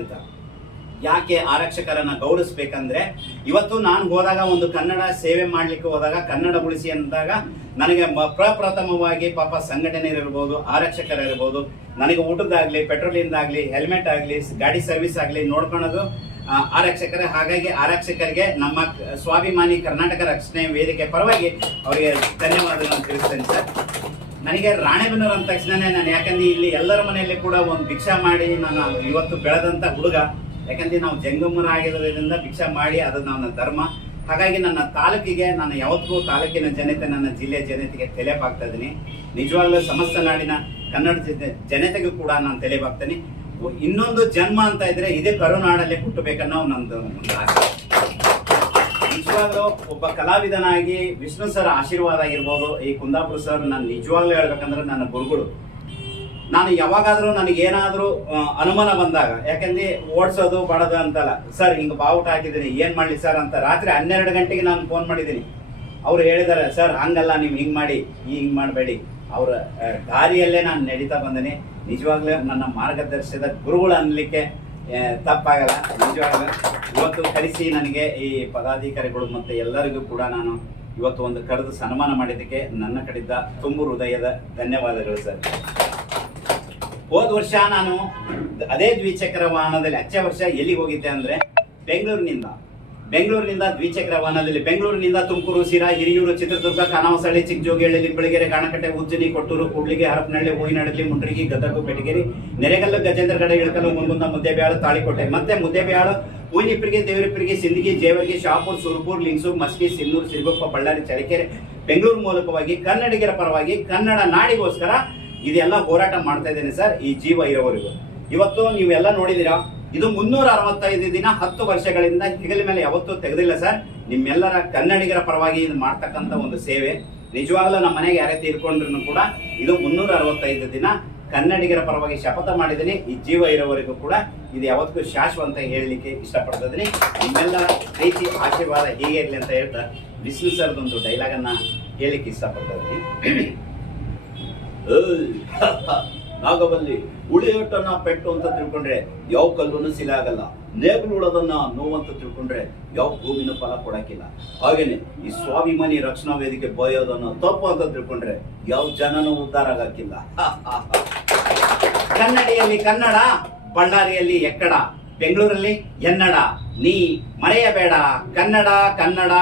ಅಂತ. ಯಾಕೆ ಆರಕ್ಷಕರನ್ನ ಗೌರವಿಸ್ಬೇಕಂದ್ರೆ, ಇವತ್ತು ನಾನು ಹೋದಾಗ ಒಂದು ಕನ್ನಡ ಸೇವೆ ಮಾಡ್ಲಿಕ್ಕೆ ಹೋದಾಗ, ಕನ್ನಡ ಉಳಿಸಿ ಅಂದಾಗ ನನಗೆ ಪ್ರಪ್ರಥಮವಾಗಿ ಪಾಪ ಸಂಘಟನೆ ಇರ್ಬೋದು ಆರಕ್ಷಕರಿರ್ಬೋದು, ನನಗೆ ಊಟದಾಗ್ಲಿ ಪೆಟ್ರೋಲಿಂದಾಗ್ಲಿ, ಹೆಲ್ಮೆಟ್ ಆಗ್ಲಿ, ಗಾಡಿ ಸರ್ವಿಸ್ ಆಗ್ಲಿ ನೋಡ್ಕೊಳೋದು ಆರಕ್ಷಕರೇ. ಹಾಗಾಗಿ ಆರಕ್ಷಕರಿಗೆ ನಮ್ಮ ಸ್ವಾಭಿಮಾನಿ ಕರ್ನಾಟಕ ರಕ್ಷಣೆ ವೇದಿಕೆ ಪರವಾಗಿ ಅವರಿಗೆ ಧನ್ಯವಾದಗಳನ್ನು ತಿಳಿಸ್ತೇನೆ ಸರ್. ನನಗೆ ರಾಣೆಬೆನ್ನೂರು ಅಂದ ತಕ್ಷಣನೇ ನಾನು ಯಾಕಂದ್ರೆ ಇಲ್ಲಿ ಎಲ್ಲರ ಮನೆಯಲ್ಲಿ ಕೂಡ ಒಂದು ಭಿಕ್ಷಾ ಮಾಡಿ ನಾನು ಇವತ್ತು ಬೆಳೆದಂಥ ಹುಡುಗ. ಯಾಕಂದ್ರೆ ನಾವು ಜಂಗಮರಾಗಿರೋದ್ರಿಂದ ಭಿಕ್ಷಾ ಮಾಡಿ ಅದು ನನ್ನ ಧರ್ಮ. ಹಾಗಾಗಿ ನನ್ನ ತಾಲೂಕಿಗೆ ನಾನು ಯಾವತ್ತಿಗೂ ತಾಲೂಕಿನ ಜನತೆ, ನನ್ನ ಜಿಲ್ಲೆಯ ಜನತೆಗೆ ತಲೆಬಾಗ್ತಾ ಇದ್ದೀನಿ. ನಿಜವಾಗ್ಲೂ ಸಮಸ್ತ ನಾಡಿನ ಕನ್ನಡ ಜನ- ಜನತೆಗೂ ಕೂಡ ನಾನು ತಲೆಬಾಗ್ತೇನೆ. ಇನ್ನೊಂದು ಜನ್ಮ ಅಂತ ಇದ್ರೆ ಇದೇ ಕರುನಾಡಲ್ಲೇ ಹುಟ್ಟಬೇಕನ್ನೋ ನಂದು ಒಂದು ಆಸೆ. ನಿಜವಾಗ್ಲೂ ಒಬ್ಬ ಕಲಾವಿದನಾಗಿ ವಿಷ್ಣು ಸರ್ ಆಶೀರ್ವಾದ ಆಗಿರ್ಬೋದು, ಈ ಕುಂದಾಪುರ ಸರ್ ನಾನು ನಿಜವಾಗ್ಲೂ ಹೇಳ್ಬೇಕಂದ್ರೆ ನನ್ನ ಗುರುಗಳು. ನಾನು ಯಾವಾಗಾದ್ರೂ ನನಗೆ ಏನಾದ್ರೂ ಅನುಮಾನ ಬಂದಾಗ, ಯಾಕಂದ್ರೆ ಓಡಿಸೋದು, ಬಡದ ಅಂತಲ್ಲ, ಸರ್, ಹಿಂಗ್ ಬಾವುಟ ಹಾಕಿದ್ದೀನಿ, ಏನ್ ಮಾಡ್ಲಿ ಸರ್? ಅಂತ ರಾತ್ರಿ ಹನ್ನೆರಡು ಗಂಟೆಗೆ ನಾನು ಫೋನ್ ಮಾಡಿದ್ದೀನಿ. ಅವ್ರು ಹೇಳಿದಾರೆ, ಸರ್, ಹಂಗಲ್ಲ, ನೀವು ಹಿಂಗ್ ಮಾಡಿ, ಈ ಹಿಂಗ್ ಮಾಡಬೇಡಿ. ಅವರ ದಾರಿಯಲ್ಲೇ ನಾನು ನಡೀತಾ ಬಂದೇನೆ. ನಿಜವಾಗ್ಲೂ ನನ್ನ ಮಾರ್ಗದರ್ಶನದ ಗುರುಗಳು ಅನ್ಲಿಕ್ಕೆ ತಪ್ಪಾಗಲ್ಲ, ನಿಜವಾಗಲ್ಲ. ಇವತ್ತು ಕರೆಸಿ ನನಗೆ ಈ ಪದಾಧಿಕಾರಿಗಳು ಮತ್ತು ಎಲ್ಲರಿಗೂ ಕೂಡ ನಾನು ಇವತ್ತು ಒಂದು ಕರೆದು ಸನ್ಮಾನ ಮಾಡಿದ್ದಕ್ಕೆ ನನ್ನ ಕಡೆಯಿಂದ ತುಂಬು ಹೃದಯದ ಧನ್ಯವಾದಗಳು, ಸರ್. ಹೋದ ವರ್ಷ ನಾನು ಅದೇ ದ್ವಿಚಕ್ರ ವಾಹನದಲ್ಲಿ, ಅಚ್ಚ ವರ್ಷ ಎಲ್ಲಿಗೆ ಹೋಗಿದ್ದೆ ಅಂದರೆ ಬೆಂಗಳೂರಿನಿಂದ. ಬೆಂಗಳೂರಿನಿಂದ ದ್ವಿಚಕ್ರ ವಾಹನದಲ್ಲಿ ಬೆಂಗಳೂರಿನಿಂದ ತುಮಕೂರು ಸಿರಾ ಹಿರಿಯೂರು, ಚಿತ್ರದುರ್ಗ ಖಾನಾವಸಳ್ಳಿ ಚಿಕ್ಕಜೋಗಿಹಳ್ಳಿ ಲಿಂಬಳಗೆರೆ ಗಾಣಕಟ್ಟೆ, ಉಜ್ಜನಿ, ಕೊಟ್ಟೂರು, ಕೂಡ್ಲಿಗೆ, ಹರಪನಹಳ್ಳಿ, ಹೂವಿನಹಳ್ಳಿ, ಮುಂಡ್ರಿಗಿ, ಗದಗ ಬೆಟಗೇರಿ ನೆರೆಗಲ್ಲು ಗಜೇಂದ್ರಗಡ ಇಳಕಲ್ಲು, ಮುಂಗುಂದ, ಮುದ್ದೆಬ್ಯಾಳು, ತಾಳಿಕೋಟೆ. ಮತ್ತೆ ಮುದ್ದೆಬ್ಯಾಳು ಹೂವಿನಿಪ್ಪರಿಗೆ ದೇವರಿಪ್ಪರಿಗೆ ಸಿಂದಗಿ, ಜೇವರ್ಗಿ, ಶಾಪೂರ್, ಸುರಪೂರ್, ಲಿಂಗ್ಸೂರ್, ಮಸ್ಕಿ ಸಿಲ್ಲೂರು ಸಿರುಗುಪ್ಪ, ಬಳ್ಳಾರಿ ಚಳಿಕೆರೆ ಬೆಂಗಳೂರು ಮೂಲಕವಾಗಿ, ಕನ್ನಡಿಗರ ಪರವಾಗಿ, ಕನ್ನಡ ನಾಡಿಗೋಸ್ಕರ ಇದೆಲ್ಲ ಹೋರಾಟ ಮಾಡ್ತಾ ಇದ್ದೇನೆ ಸರ್, ಈ ಜೀವ ಇರೋವರೆಗೂ. ಇವತ್ತು ನೀವೆಲ್ಲ ನೋಡಿದಿರಾ ಇದು ಮುನ್ನೂರ ಅರವತ್ತೈದು ದಿನ ಹತ್ತು ವರ್ಷಗಳಿಂದ ಹೆಗಲ ಮೇಲೆ ಯಾವತ್ತೂ ತೆಗೆದಿಲ್ಲ ಸರ್. ನಿಮ್ಮೆಲ್ಲರ ಕನ್ನಡಿಗರ ಪರವಾಗಿ ಇದು ಮಾಡ್ತಕ್ಕಂಥ ಒಂದು ಸೇವೆ. ನಿಜವಾಗ್ಲೂ ನಮ್ಮ ಮನೆಗೆ ಯಾರೇ ತೀರ್ಕೊಂಡ್ರು ಕೂಡ ಇದು ಮುನ್ನೂರ ಅರವತ್ತೈದು ದಿನ ಕನ್ನಡಿಗರ ಪರವಾಗಿ ಶಪಥ ಮಾಡಿದ್ದೀನಿ. ಈ ಜೀವ ಇರೋವರೆಗೂ ಕೂಡ ಇದು ಯಾವತ್ತೂ ಶಾಶ್ವತ ಅಂತ ಹೇಳಲಿಕ್ಕೆ ಇಷ್ಟಪಡ್ತಿದ್ದೀನಿ. ನಿಮ್ಮೆಲ್ಲರ ಪ್ರೀತಿ ಆಶೀರ್ವಾದ ಹೀಗೆ ಇರಲಿ ಅಂತ ಹೇಳ್ತಾ ವಿಷ್ಣು ಸರ್ದೊಂದು ಡೈಲಾಗನ್ನು ಹೇಳಲಿಕ್ಕೆ ಇಷ್ಟಪಡ್ತಾ ಇದ್ದೀನಿ ನಾಗವಲ್ಲಿ ಉಳಿಯೋಟನ್ನ ಪೆಟ್ಟು ಅಂತ ತಿಳ್ಕೊಂಡ್ರೆ ಯಾವ ಕಲ್ಲುನು ಸಿಲೆ ಆಗಲ್ಲ. ನೇಗಲು ಉಳೋದನ್ನ ನೋವಂತ ತಿಳ್ಕೊಂಡ್ರೆ ಯಾವ ಭೂಮಿನ ಫಲ ಕೊಡಕ್ಕಿಲ್ಲ. ಹಾಗೇನೆ ಈ ಸ್ವಾಭಿಮಾನಿ ರಕ್ಷಣಾ ವೇದಿಕೆ ಬಯೋದನ್ನ ತಪ್ಪು ಅಂತ ತಿಳ್ಕೊಂಡ್ರೆ ಯಾವ ಜನನೂ ಉದ್ಧಾರ ಆಗಕ್ಕಿಲ್ಲ. ಕನ್ನಡಿಯಲ್ಲಿ ಕನ್ನಡ, ಬಳ್ಳಾರಿಯಲ್ಲಿ ಎಕ್ಕಡ, ಬೆಂಗಳೂರಲ್ಲಿ ಎನ್ನಡ, ನೀ ಮರೆಯಬೇಡ. ಕನ್ನಡ ಕನ್ನಡ